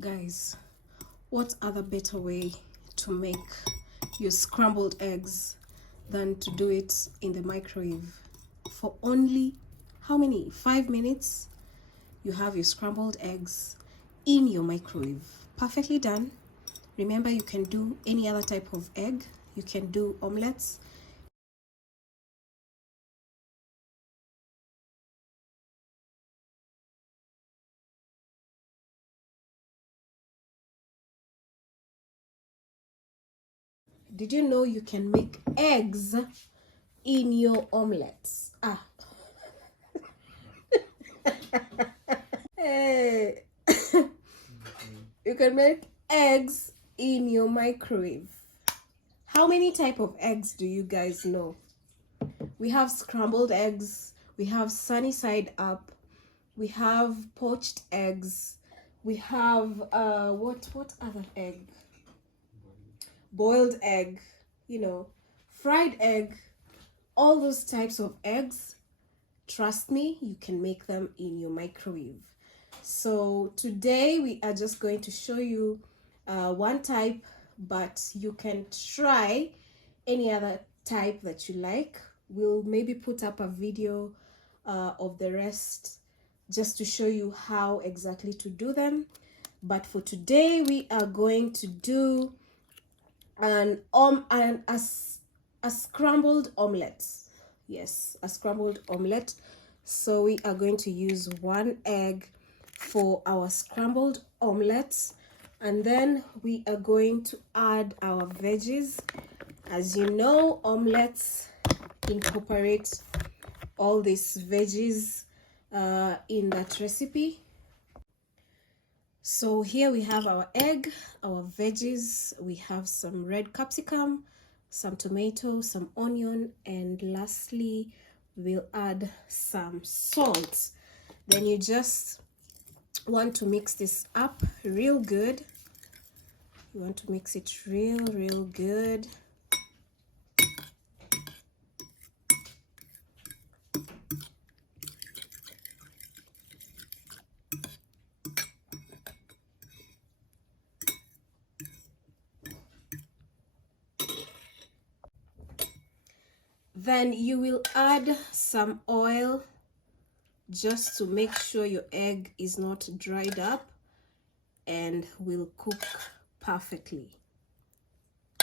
Guys, what other better way to make your scrambled eggs than to do it in the microwave for only how many 5 minutes? You have your scrambled eggs in your microwave, perfectly done. Remember, you can do any other type of egg. You can do omelettes. Did you know you can make eggs in your omelettes? Hey. You can make eggs in your microwave. How many type of eggs do you guys know? We have scrambled eggs, we have sunny side up, we have poached eggs, we have what other egg? Boiled egg, fried egg. All those types of eggs, trust me, you can make them in your microwave. So today we are just going to show you one type, but you can try any other type that you like. We'll maybe put up a video of the rest just to show you how exactly to do them. But for today we are going to do a scrambled omelette. Yes, a scrambled omelette. So we are going to use 1 egg for our scrambled omelette, and then we are going to add our veggies. As you know, omelettes incorporate all these veggies in that recipe. So here we have our egg, our veggies. We have some red capsicum, some tomato, some onion, and lastly we'll add some salt. Then you just want to mix this up real good. You want to mix it real good. Then you will add some oil just to make sure your egg is not dried up and will cook perfectly.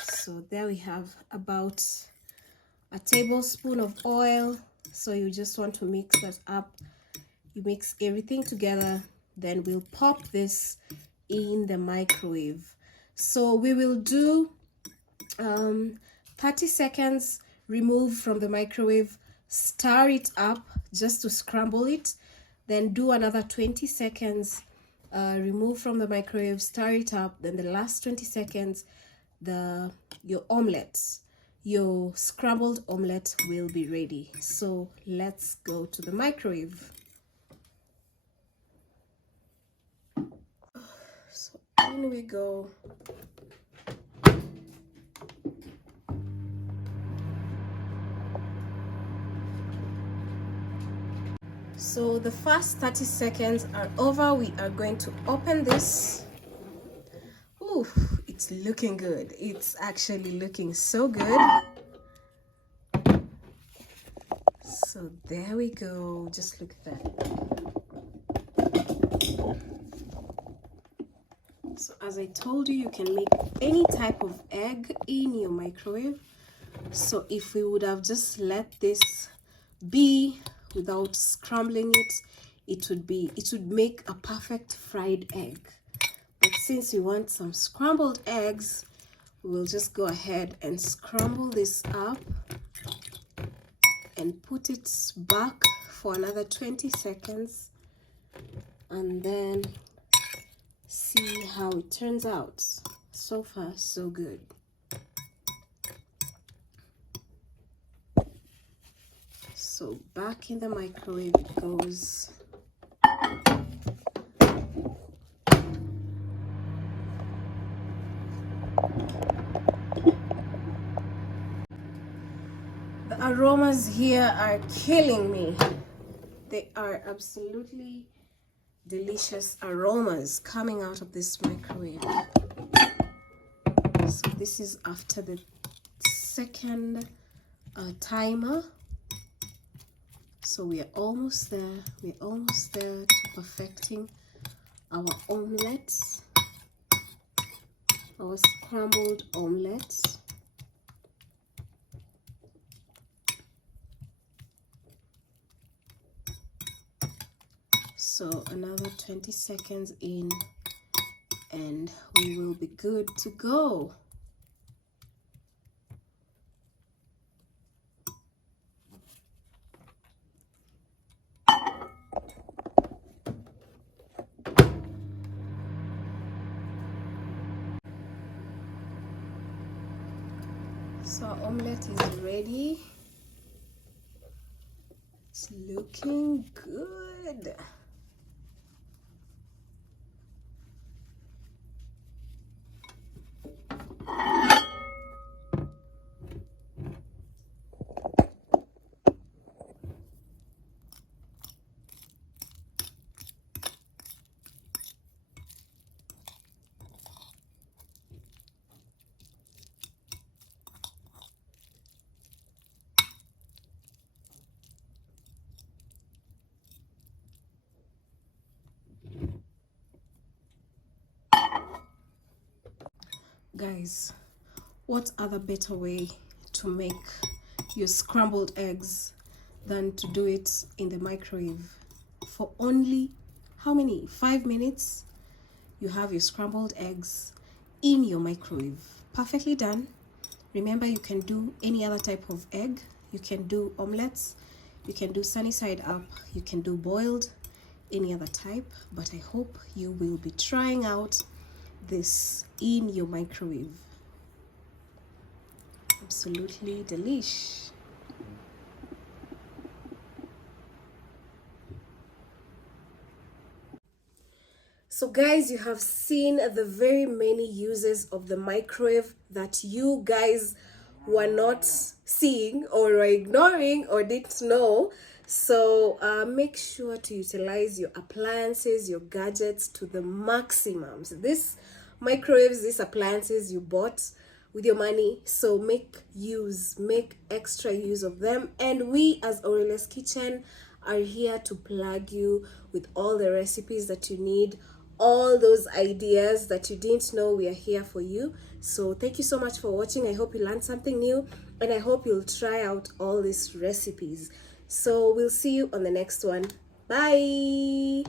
So there we have about a tablespoon of oil. So you just want to mix that up. You mix everything together, then we'll pop this in the microwave. So we will do 30 seconds, remove from the microwave, stir it up just to scramble it, then do another 20 seconds, remove from the microwave, stir it up, then the last 20 seconds your omelette, your scrambled omelette will be ready. So let's go to the microwave. So in we go. So the first 30 seconds are over. We are going to open this. Ooh, it's looking good. It's actually looking so good. So there we go. Just look at that. So as I told you, you can make any type of egg in your microwave. So if we would have just let this be without scrambling it would make a perfect fried egg. But since we want some scrambled eggs, we'll just go ahead and scramble this up and put it back for another 20 seconds and then see how it turns out. So far so good. So back in the microwave it goes. The aromas here are killing me. They are absolutely delicious aromas coming out of this microwave. So this is after the second timer. So we are almost there. We're almost there to perfecting our omelette, our scrambled omelette. So another 20 seconds in and we will be good to go. So our omelette is ready. It's looking good. Guys, what other better way to make your scrambled eggs than to do it in the microwave? For only how many? 5 minutes, you have your scrambled eggs in your microwave. Perfectly done. Remember, you can do any other type of egg. You can do omelettes, you can do sunny side up, you can do boiled, any other type. But I hope you will be trying out this in your microwave. Absolutely delish. So guys, you have seen the very many uses of the microwave that you guys were not seeing or were ignoring or didn't know. So make sure to utilize your appliances, your gadgets to the maximums. This microwaves, these appliances you bought with your money, so make extra use of them. And we as Aurelia's Kitchen are here to plug you with all the recipes that you need, all those ideas that you didn't know. We are here for you. So thank you so much for watching. I hope you learned something new, and I hope you'll try out all these recipes. So we'll see you on the next one. Bye.